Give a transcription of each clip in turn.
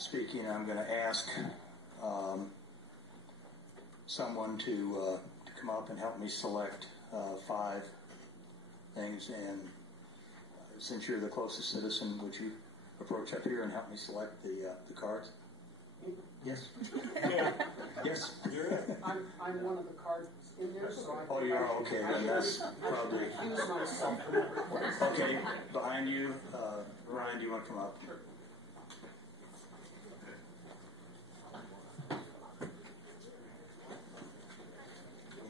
speaking, I'm going to ask someone to come up and help me select 5 things. And since you're the closest citizen, would you approach up here and help me select the cards? Yes. Yes. I'm one of the cards in there, so I. Oh, you are? Okay, then that's probably. Use myself. Okay, behind you, Ryan, do you want to come up? Sure.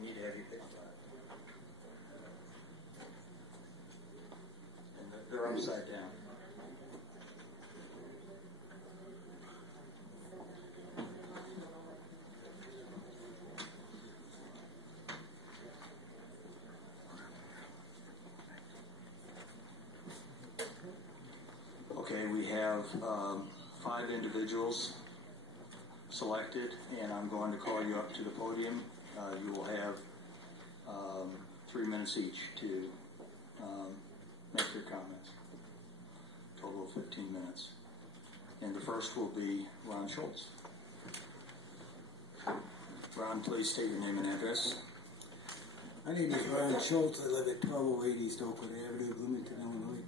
We need to have you pick 5. And they're upside down. Okay, we have 5 individuals selected, and I'm going to call you up to the podium. You will have 3 minutes each to make your comments. Total of 15 minutes. And the first will be Ron Schultz. Ron, please state your name and address. My name is Ron Schultz. I live at 1208 East Oakland Avenue, Bloomington, Illinois.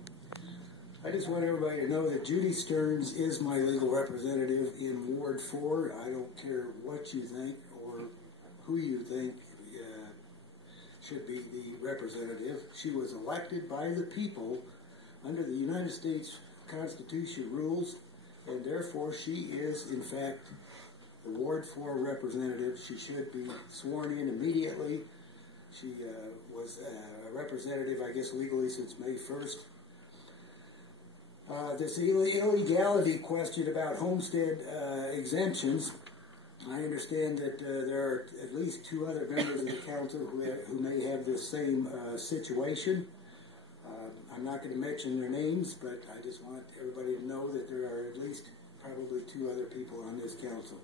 I just want everybody to know that Judy Stearns is my legal representative in Ward 4. I don't care what you think or who you think should be the representative. She was elected by the people under the United States Constitution rules, and therefore she is, in fact, the Ward 4 representative. She should be sworn in immediately. She was a representative, I guess, legally since May 1st. This illegality question about homestead exemptions, I understand that there are at least 2 other members of the council who may have this same situation. I'm not going to mention their names, but I just want everybody to know that there are at least probably 2 other people on this council.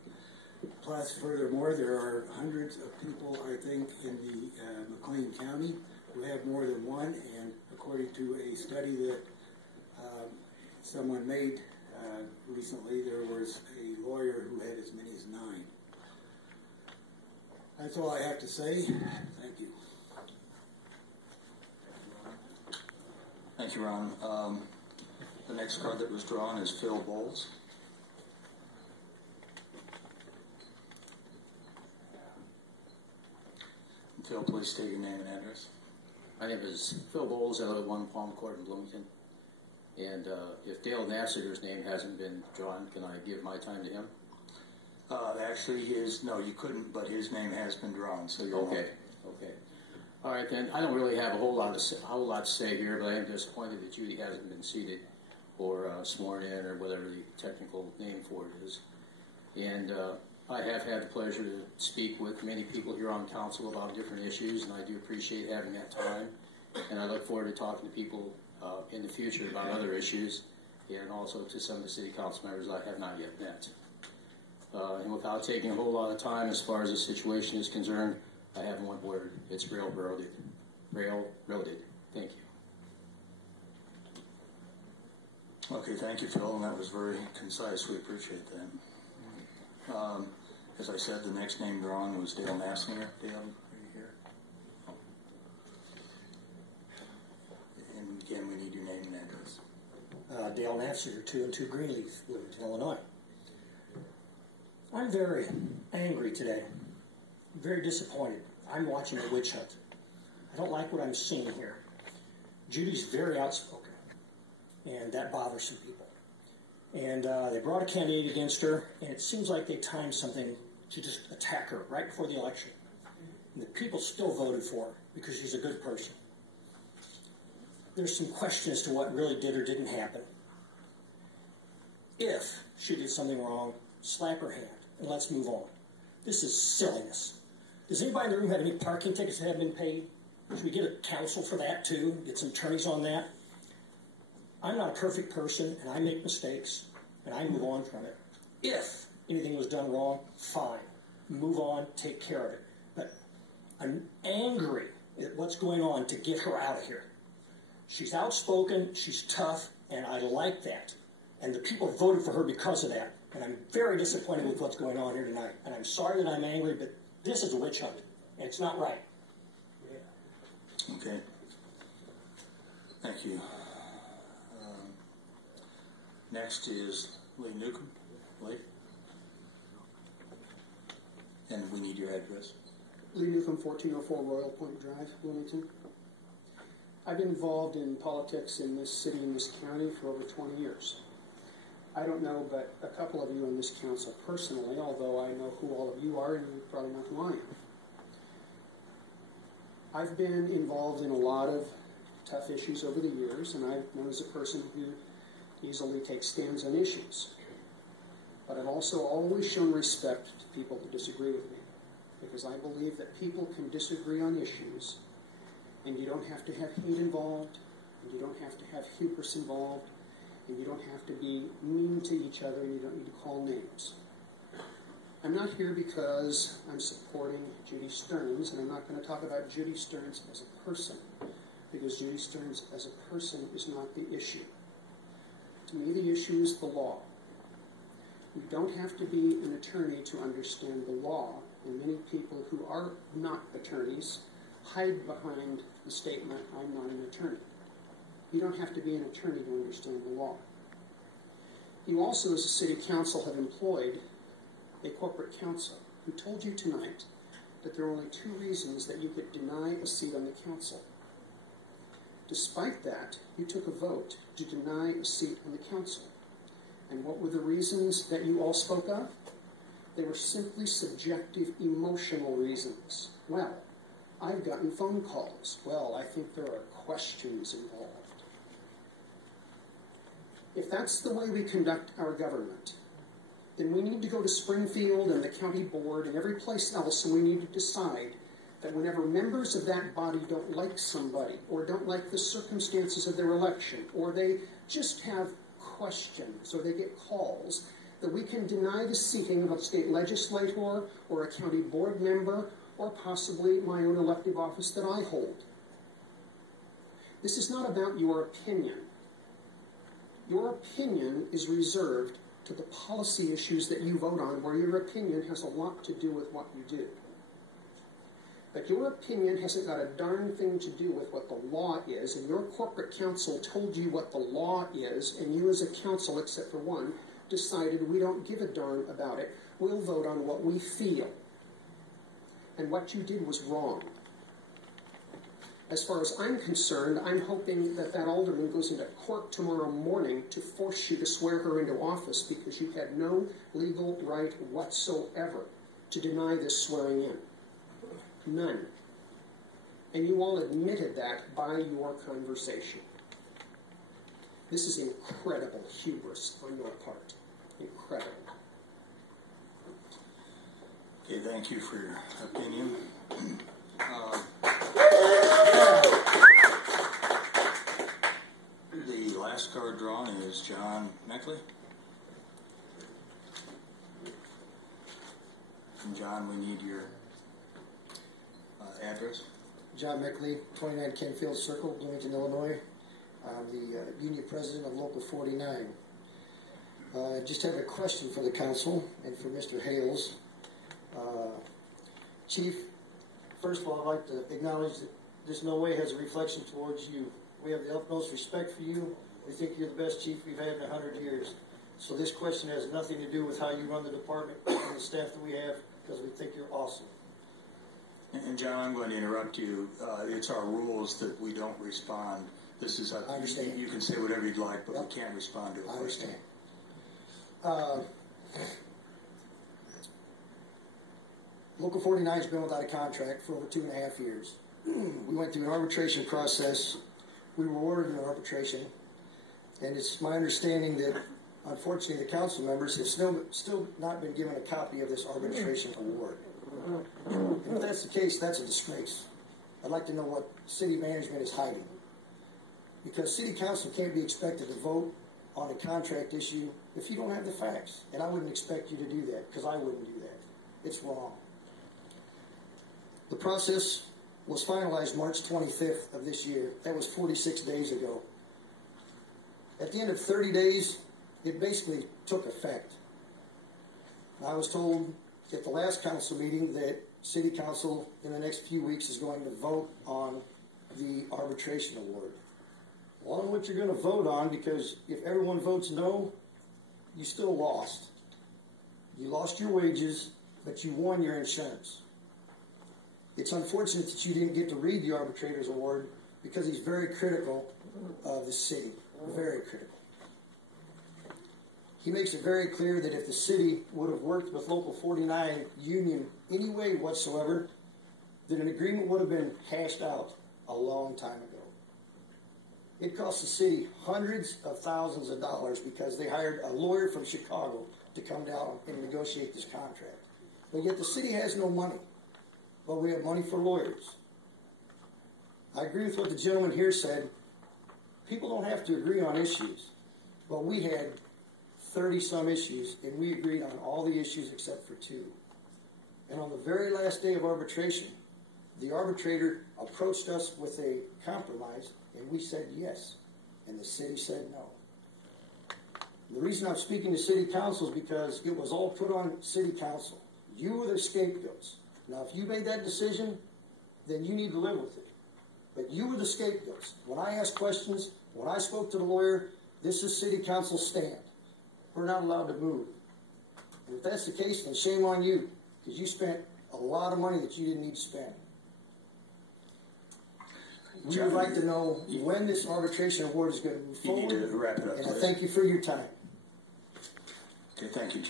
Plus, furthermore, there are hundreds of people, I think, in the McLean County who have more than one, and according to a study that someone made recently, there was a lawyer who had as many as 9. That's all I have to say. Thank you. Thank you, Ron. The next card that was drawn is Phil Bowles. Phil, please state your name and address. My name is Phil Bowles. I live at 1 Palm Court in Bloomington. And if Dale Nassiter's name hasn't been drawn, can I give my time to him? Actually, no, you couldn't, but his name has been drawn, so you're okay. Okay. All right, then. I don't really have a whole lot to say here, but I am disappointed that Judy hasn't been seated or sworn in or whatever the technical name for it is. And I have had the pleasure to speak with many people here on council about different issues, and I do appreciate having that time. And I look forward to talking to people in the future about other issues, and also to some of the city council members I have not yet met. And without taking a whole lot of time as far as the situation is concerned, I have one word. It's railroaded. Railroaded. Thank you. Okay, thank you, Phil, and that was very concise. We appreciate that. As I said, the next name drawn was Dale Nassiter. Dale, are you here? And again, we need your name and address. Dale Nassiter, 202 Greenleaf, Bloomington, Illinois. I'm very angry today. I'm very disappointed. I'm watching a witch hunt. I don't like what I'm seeing here. Judy's very outspoken, and that bothers some people. And they brought a candidate against her, and it seems like they timed something to just attack her right before the election. And the people still voted for her because she's a good person. There's some question as to what really did or didn't happen. If she did something wrong, slap her hand, and let's move on. This is silliness. Does anybody in the room have any parking tickets that haven't been paid? Should we get a counsel for that too? Get some attorneys on that? I'm not a perfect person, and I make mistakes, and I move on from it. If anything was done wrong, fine. Move on, take care of it. But I'm angry at what's going on to get her out of here. She's outspoken, she's tough, and I like that. And the people voted for her because of that. And I'm very disappointed with what's going on here tonight. And I'm sorry that I'm angry, but this is a witch hunt, and it's not right. Okay. Thank you. Next is Lee Newcomb. Lee? And we need your address. Lee Newcomb, 1404 Royal Point Drive, Bloomington. I've been involved in politics in this city and this county for over 20 years. I don't know but a couple of you on this council personally, although I know who all of you are and you probably know who I am. I've been involved in a lot of tough issues over the years, and I'm known as a person who easily takes stands on issues. But I've also always shown respect to people who disagree with me, because I believe that people can disagree on issues, and you don't have to have hate involved, and you don't have to have hubris involved, and you don't have to be mean to each other, and you don't need to call names. I'm not here because I'm supporting Judy Stearns, and I'm not going to talk about Judy Stearns as a person, because Judy Stearns as a person is not the issue. To me, the issue is the law. You don't have to be an attorney to understand the law, and many people who are not attorneys hide behind the statement, I'm not an attorney. You don't have to be an attorney to understand the law. You also, as a city council, have employed a corporate counsel who told you tonight that there are only 2 reasons that you could deny a seat on the council. Despite that, you took a vote to deny a seat on the council. And what were the reasons that you all spoke of? They were simply subjective, emotional reasons. Well, I've gotten phone calls. Well, I think there are questions involved. If that's the way we conduct our government, then we need to go to Springfield and the county board and every place else, and we need to decide that whenever members of that body don't like somebody, or don't like the circumstances of their election, or they just have questions, or they get calls, that we can deny the seating of a state legislator, or a county board member, or possibly my own elective office that I hold. This is not about your opinion. Your opinion is reserved to the policy issues that you vote on, where your opinion has a lot to do with what you do. But your opinion hasn't got a darn thing to do with what the law is, and your corporate counsel told you what the law is, and you as a council, except for one, decided we don't give a darn about it. We'll vote on what we feel. And what you did was wrong. As far as I'm concerned, I'm hoping that that alderman goes into court tomorrow morning to force you to swear her into office, because you had no legal right whatsoever to deny this swearing in. None. And you all admitted that by your conversation. This is incredible hubris on your part. Incredible. Okay, thank you for your opinion. The last card drawn is John Meckley. And John, we need your address. John Meckley, 29 Kenfield Circle, Bloomington, Illinois. I'm the union president of Local 49. I just have a question for the council and for Mr. Hales. Chief, first of all, I'd like to acknowledge that this no way has a reflection towards you. We have the utmost respect for you. We think you're the best chief we've had in 100 years. So this question has nothing to do with how you run the department and the staff that we have, because we think you're awesome. And John, I'm going to interrupt you. It's our rules that we don't respond. This is I understand. You can say whatever you'd like, but Yep. we can't respond to it. I understand. Local 49 has been without a contract for over 2.5 years. We went through an arbitration process. We were awarded an arbitration, and it's my understanding that, unfortunately, the council members have still not been given a copy of this arbitration award. And if that's the case, that's a disgrace. I'd like to know what city management is hiding, because city council can't be expected to vote on a contract issue if you don't have the facts, and I wouldn't expect you to do that, because I wouldn't do that. It's wrong. The process was finalized March 25th of this year. That was 46 days ago. At the end of 30 days, it basically took effect. I was told at the last council meeting that City Council in the next few weeks is going to vote on the arbitration award. Well, I don't know what you're going to vote on, because if everyone votes no, you still lost. You lost your wages, but you won your insurance. It's unfortunate that you didn't get to read the arbitrator's award, because he's very critical of the city. Very critical. He makes it very clear that if the city would have worked with Local 49 union any way whatsoever, that an agreement would have been hashed out a long time ago. It cost the city hundreds of thousands of dollars because they hired a lawyer from Chicago to come down and negotiate this contract. But yet the city has no money. But we have money for lawyers. I agree with what the gentleman here said. People don't have to agree on issues. But we had 30-some issues, and we agreed on all the issues except for 2. And on the very last day of arbitration, the arbitrator approached us with a compromise, and we said yes, and the city said no. The reason I'm speaking to City Council is because it was all put on City Council. You were the scapegoats. Now, if you made that decision, then you need to live with it. But you were the scapegoats. When I asked questions, when I spoke to the lawyer, this is City Council's stand. We're not allowed to move. And if that's the case, then shame on you, because you spent a lot of money that you didn't need to spend. We would like to know when this arbitration award is going to move forward. You need to wrap it up. And I thank you for your time. Okay, thank you.